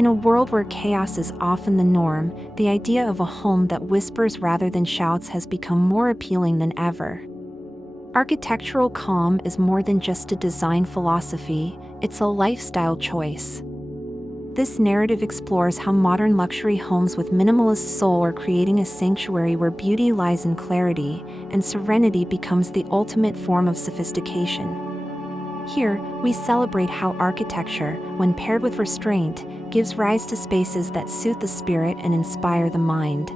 In a world where chaos is often the norm, the idea of a home that whispers rather than shouts has become more appealing than ever. Architectural calm is more than just a design philosophy, it's a lifestyle choice. This narrative explores how modern luxury homes with minimalist soul are creating a sanctuary where beauty lies in clarity, and serenity becomes the ultimate form of sophistication. Here, we celebrate how architecture, when paired with restraint, gives rise to spaces that soothe the spirit and inspire the mind.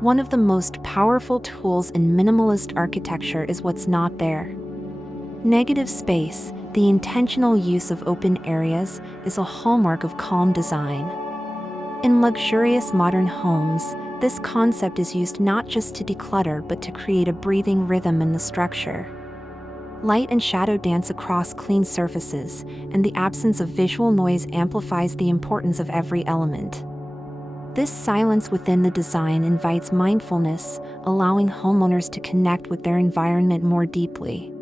One of the most powerful tools in minimalist architecture is what's not there. Negative space, the intentional use of open areas, is a hallmark of calm design. In luxurious modern homes, this concept is used not just to declutter but to create a breathing rhythm in the structure. Light and shadow dance across clean surfaces, and the absence of visual noise amplifies the importance of every element. This silence within the design invites mindfulness, allowing homeowners to connect with their environment more deeply.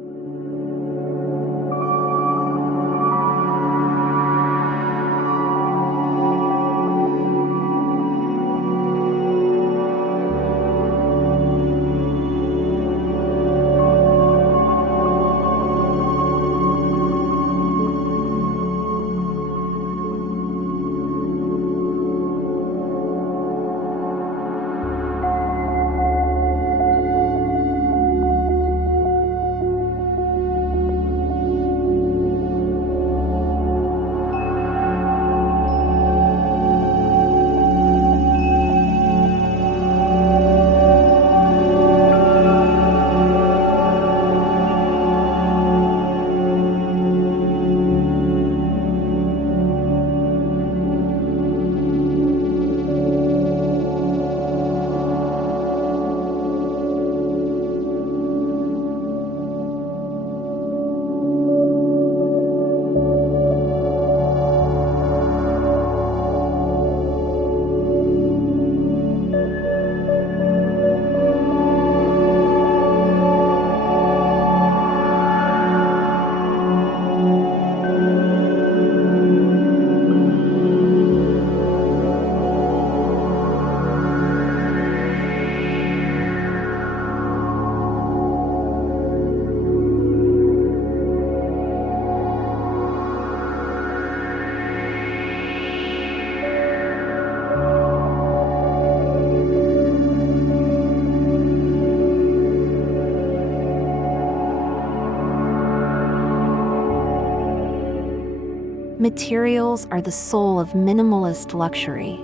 Materials are the soul of minimalist luxury.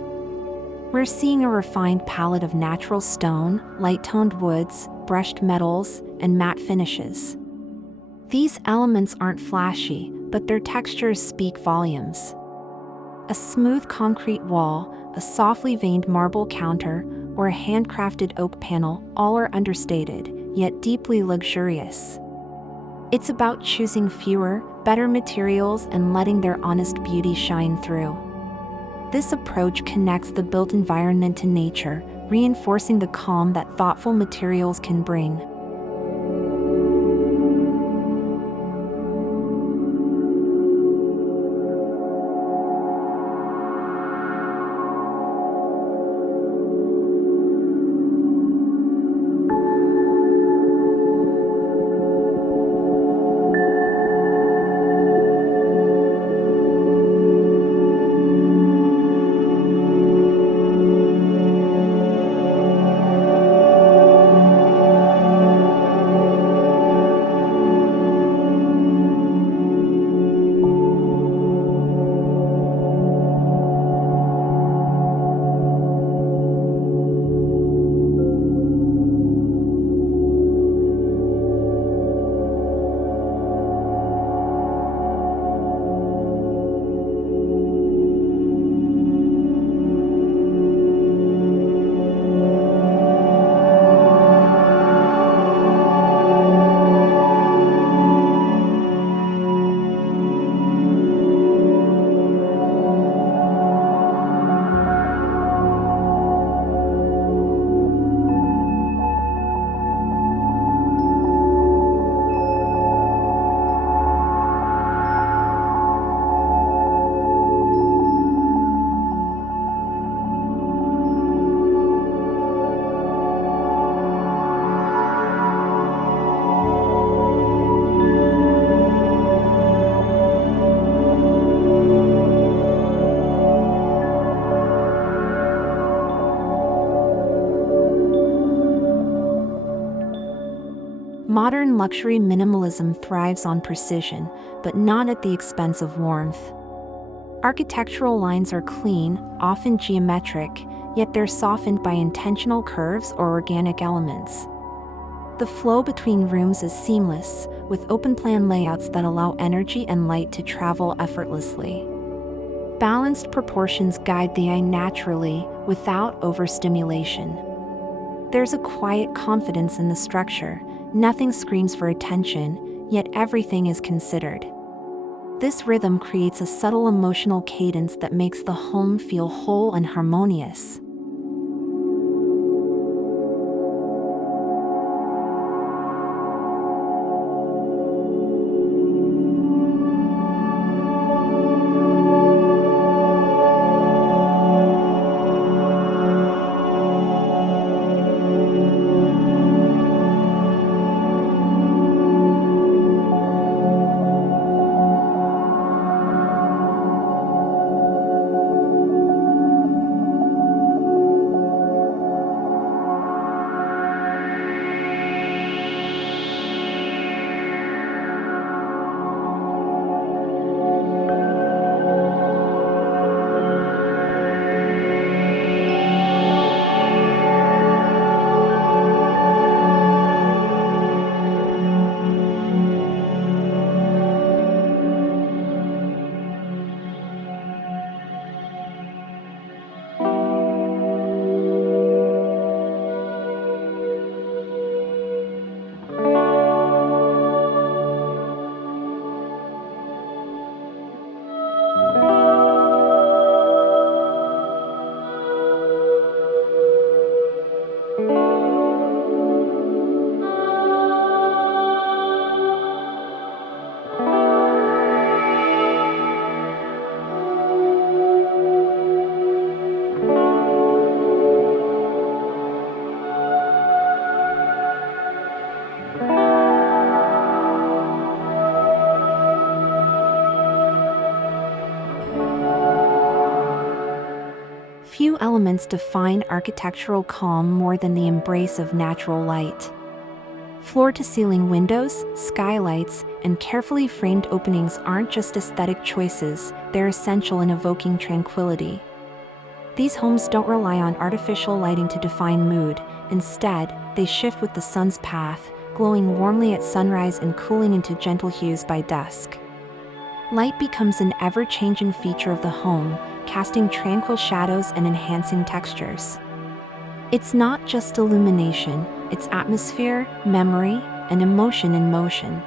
We're seeing a refined palette of natural stone, light-toned woods, brushed metals, and matte finishes. These elements aren't flashy, but their textures speak volumes. A smooth concrete wall, a softly veined marble counter, or a handcrafted oak panel, all are understated, yet deeply luxurious. It's about choosing fewer, better materials and letting their honest beauty shine through. This approach connects the built environment to nature, reinforcing the calm that thoughtful materials can bring. Modern luxury minimalism thrives on precision, but not at the expense of warmth. Architectural lines are clean, often geometric, yet they're softened by intentional curves or organic elements. The flow between rooms is seamless, with open-plan layouts that allow energy and light to travel effortlessly. Balanced proportions guide the eye naturally, without overstimulation. There's a quiet confidence in the structure. Nothing screams for attention, yet everything is considered. This rhythm creates a subtle emotional cadence that makes the home feel whole and harmonious. Few elements define architectural calm more than the embrace of natural light. Floor-to-ceiling windows, skylights, and carefully framed openings aren't just aesthetic choices, they're essential in evoking tranquility. These homes don't rely on artificial lighting to define mood. Instead, they shift with the sun's path, glowing warmly at sunrise and cooling into gentle hues by dusk. Light becomes an ever-changing feature of the home, casting tranquil shadows and enhancing textures. It's not just illumination, it's atmosphere, memory, and emotion in motion.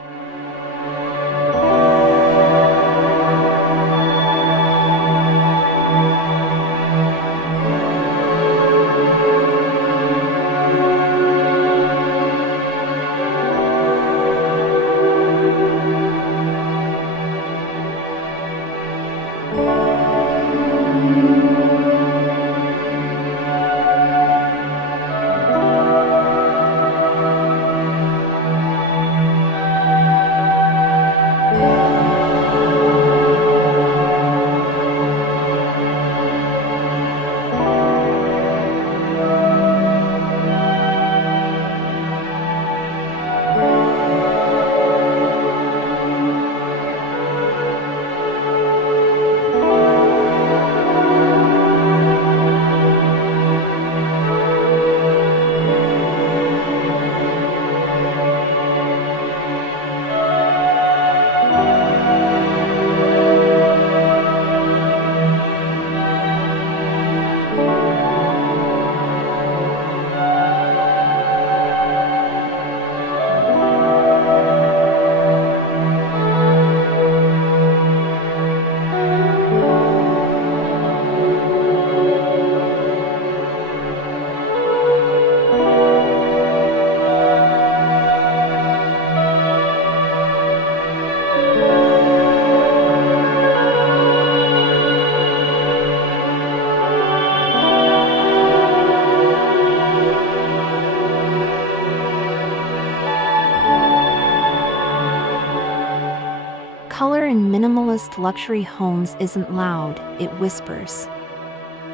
Color in minimalist luxury homes isn't loud, it whispers.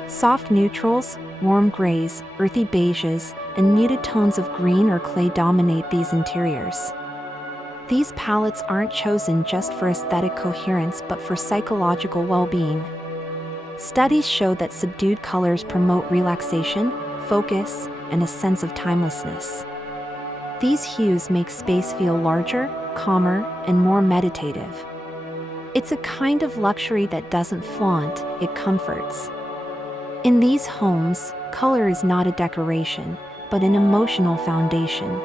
Soft neutrals, warm grays, earthy beiges, and muted tones of green or clay dominate these interiors. These palettes aren't chosen just for aesthetic coherence but for psychological well-being. Studies show that subdued colors promote relaxation, focus, and a sense of timelessness. These hues make space feel larger, calmer, and more meditative. It's a kind of luxury that doesn't flaunt, it comforts. In these homes, color is not a decoration, but an emotional foundation.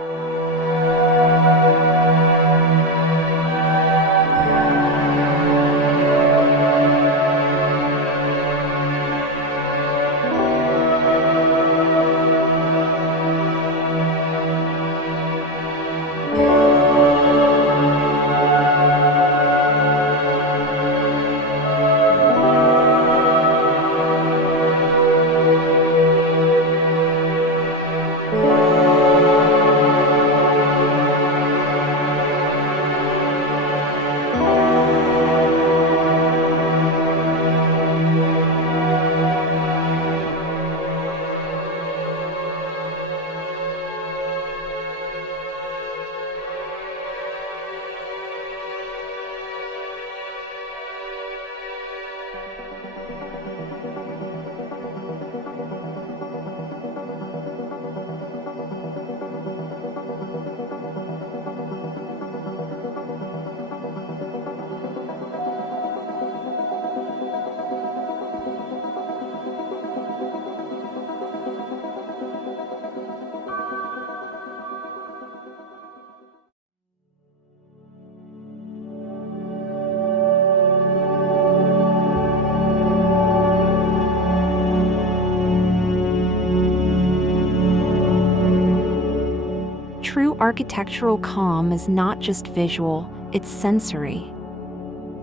True architectural calm is not just visual, it's sensory.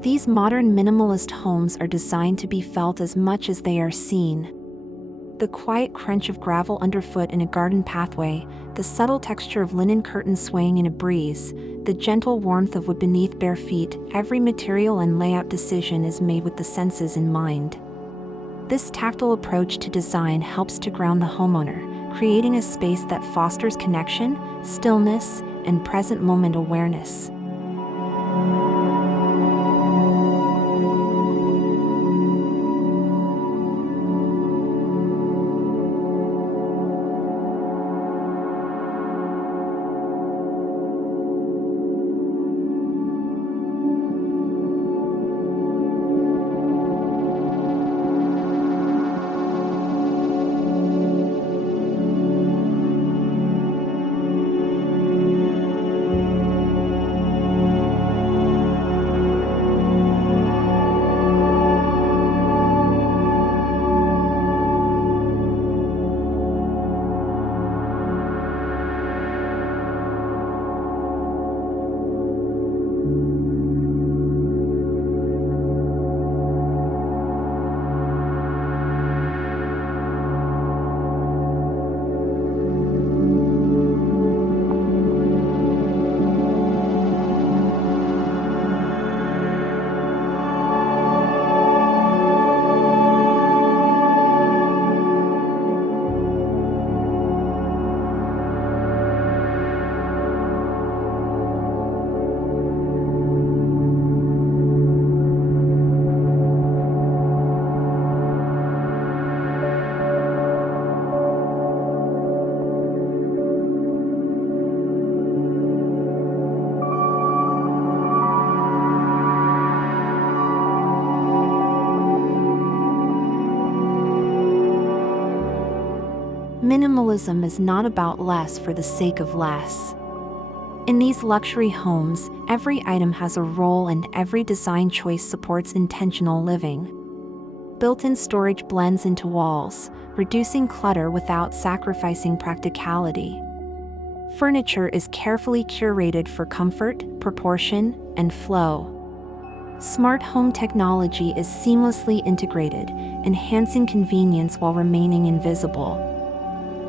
These modern minimalist homes are designed to be felt as much as they are seen. The quiet crunch of gravel underfoot in a garden pathway, the subtle texture of linen curtains swaying in a breeze, the gentle warmth of wood beneath bare feet, every material and layout decision is made with the senses in mind. This tactile approach to design helps to ground the homeowner, creating a space that fosters connection, stillness, and present moment awareness. Minimalism is not about less for the sake of less. In these luxury homes, every item has a role and every design choice supports intentional living. Built-in storage blends into walls, reducing clutter without sacrificing practicality. Furniture is carefully curated for comfort, proportion, and flow. Smart home technology is seamlessly integrated, enhancing convenience while remaining invisible.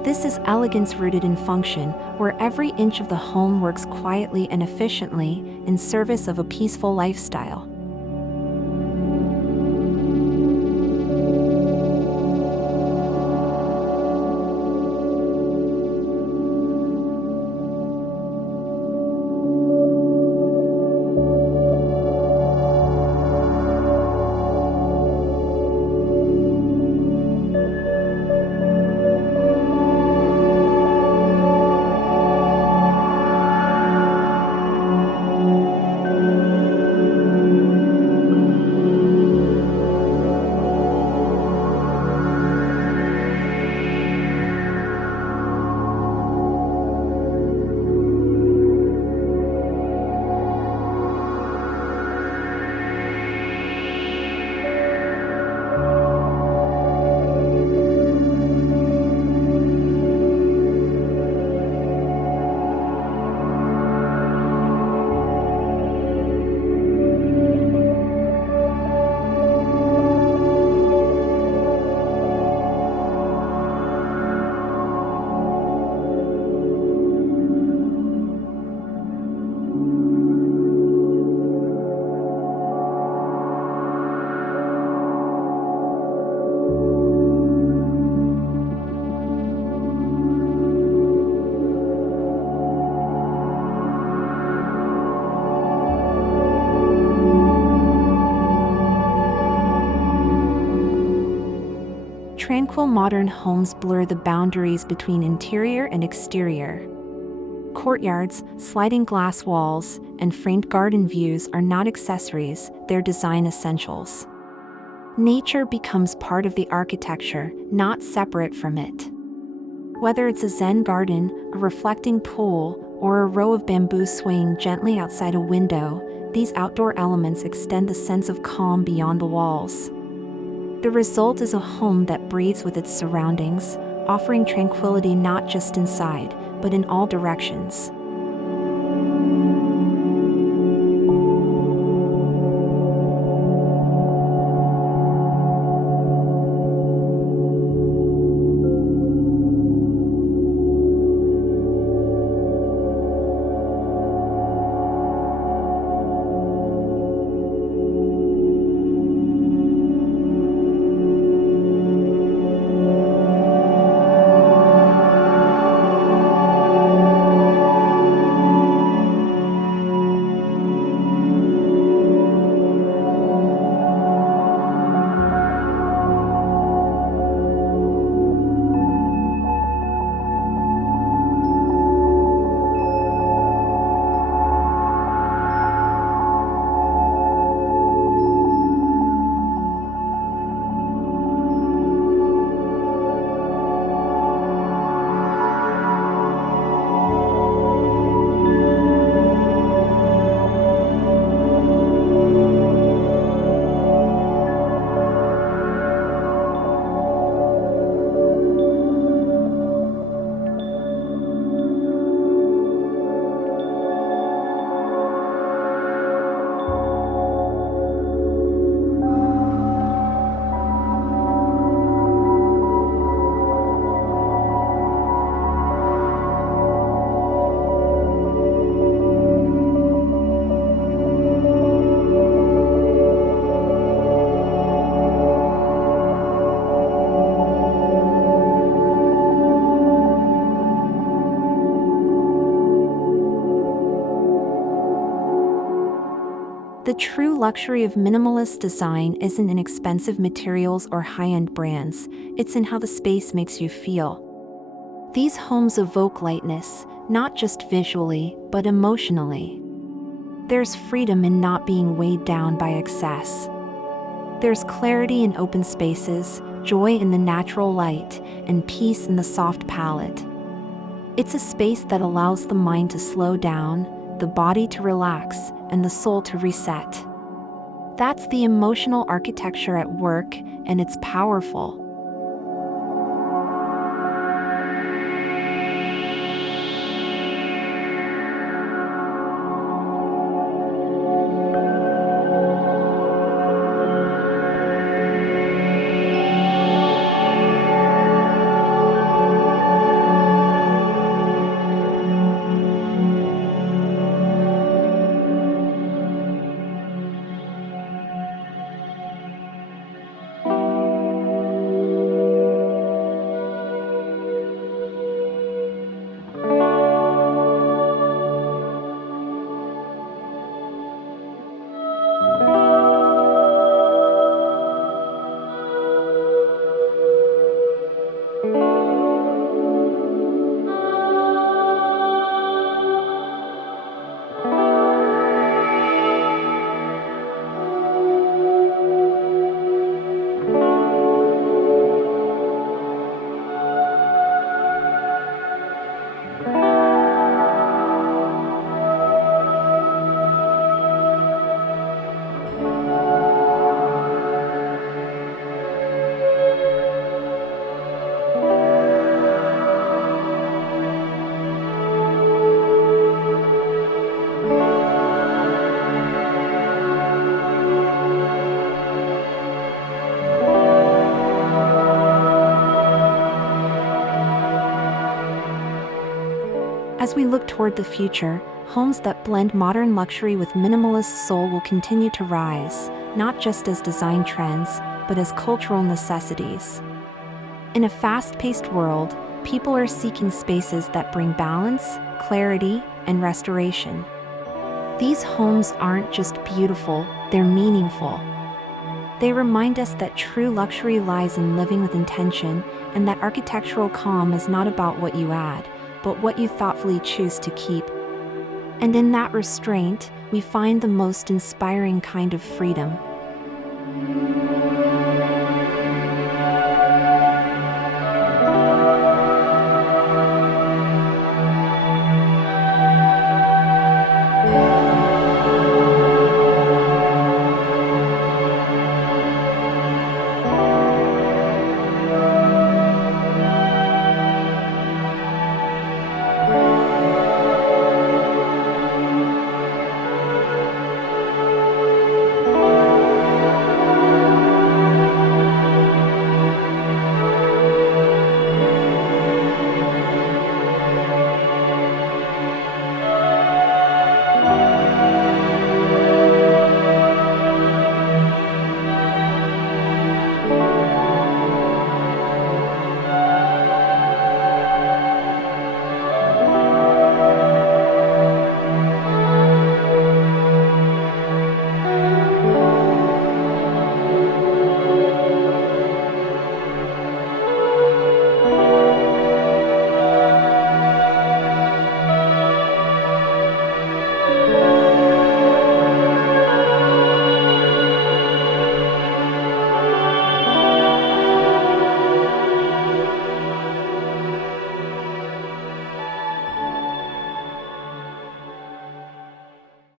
This is elegance rooted in function, where every inch of the home works quietly and efficiently in service of a peaceful lifestyle. Tranquil modern homes blur the boundaries between interior and exterior. Courtyards, sliding glass walls, and framed garden views are not accessories, they're design essentials. Nature becomes part of the architecture, not separate from it. Whether it's a Zen garden, a reflecting pool, or a row of bamboo swaying gently outside a window, these outdoor elements extend a sense of calm beyond the walls. The result is a home that breathes with its surroundings, offering tranquility not just inside, but in all directions. The true luxury of minimalist design isn't in expensive materials or high-end brands, it's in how the space makes you feel. These homes evoke lightness, not just visually, but emotionally. There's freedom in not being weighed down by excess. There's clarity in open spaces, joy in the natural light, and peace in the soft palette. It's a space that allows the mind to slow down, the body to relax, and the soul to reset. That's the emotional architecture at work, and it's powerful. As we look toward the future, homes that blend modern luxury with minimalist soul will continue to rise, not just as design trends, but as cultural necessities. In a fast-paced world, people are seeking spaces that bring balance, clarity, and restoration. These homes aren't just beautiful, they're meaningful. They remind us that true luxury lies in living with intention, and that architectural calm is not about what you add, but what you thoughtfully choose to keep. And in that restraint, we find the most inspiring kind of freedom.